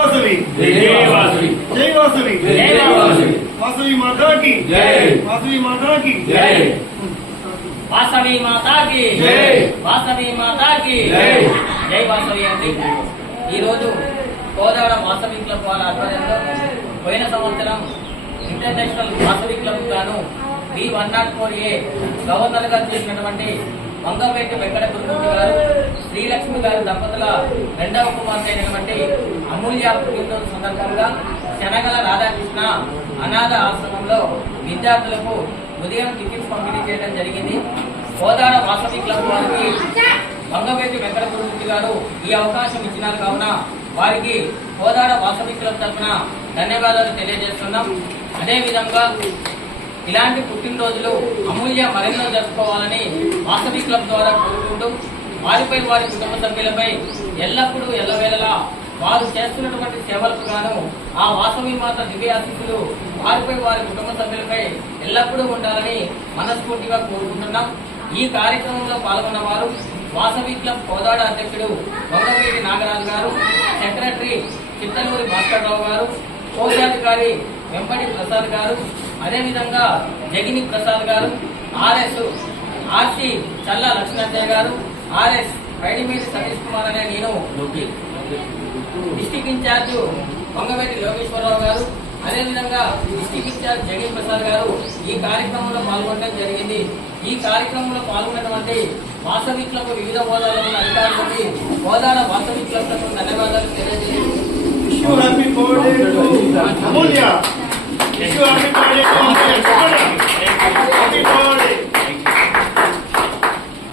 వాసవి జై వాసవి జై వాసవి జై మాతాకి. జై. వాసవి మాతాకి. జై. వాసవి మాతాకి. జై. వాసవి మాతాకి. జై. జై వాసవి అండి ఈరోజు కోదాడ వాసవి క్లబ్ వాళ్ళ ఆధ్వర్యంలో పోయిన సంవత్సరం ఇంటర్నేషనల్ వాసవి క్లబ్ గాను B one nought four A గవర్నర్గా చేసినటువంటి వంగవేటి వెంకట గురుమూర్తి గారు శ్రీలక్ష్మి గారి దంపతుల రెండవ కుమార్తె అయినటువంటి అమూల్య పుట్టినరోజు సందర్భంగా శనగల రాధాకృష్ణ అనాథ ఆశ్రమంలో విద్యార్థులకు ఉదయం టిఫిన్స్ పంపిణీ చేయడం జరిగింది. కోదాడ వాసవి క్లబ్ వారికి వంగవేటి వెంకట గురుమూర్తి గారు ఈ అవకాశం ఇచ్చినారు కావున వారికి కోదాడ వాసవి క్లబ్ తరఫున ధన్యవాదాలు తెలియజేస్తున్నాం. అదేవిధంగా ఇలాంటి పుట్టినరోజులు అమూల్య మరెన్నో జరుపుకోవాలని వాసవి క్లబ్ ద్వారా కోరుకుంటూ వారిపై వారి కుటుంబ సభ్యులపై ఎల్లప్పుడూ ఎల్లవేళలా వారు చేస్తున్నటువంటి సేవలకు గాను ఆ వాసవి మాత దివ్యాశిస్తులు వారిపై వారి కుటుంబ సభ్యులపై ఎల్లప్పుడూ ఉండాలని మనస్ఫూర్తిగా కోరుకుంటున్నాం. ఈ కార్యక్రమంలో పాల్గొన్న వారు వాసవి క్లబ్ కోదాడ అధ్యక్షుడు గౌరవేటి నాగరాజు గారు సెక్రటరీ చిత్తలూరి భాస్కర్రావు గారు కోశాధికారి వెంపటి ప్రసాద్ గారు అదేవిధంగా జగిని ప్రసాద్ గారు ఆర్ఎస్ ఆర్సి చల్ల లక్ష్మణయ్య గారు ఆర్ఎస్ పైడిమేటి సతీష్ కుమార్ అనే నేను డిస్టిక్ ఇన్ఛార్జ్ వంగవేటి లోకేశ్వరరావు గారు అదేవిధంగా డిస్టిక్ ఇన్ఛార్జ్ జగన్ ప్రసాద్ గారు ఈ కార్యక్రమంలో పాల్గొనడం జరిగింది. ఈ కార్యక్రమంలో పాల్గొన్నటువంటి వాసవి క్లబ్ వివిధ హోదాలో ఉన్న అధికారులకి హోదాల వాసవి క్లబ్లకు ధన్యవాదాలు తెలియజేస్తూ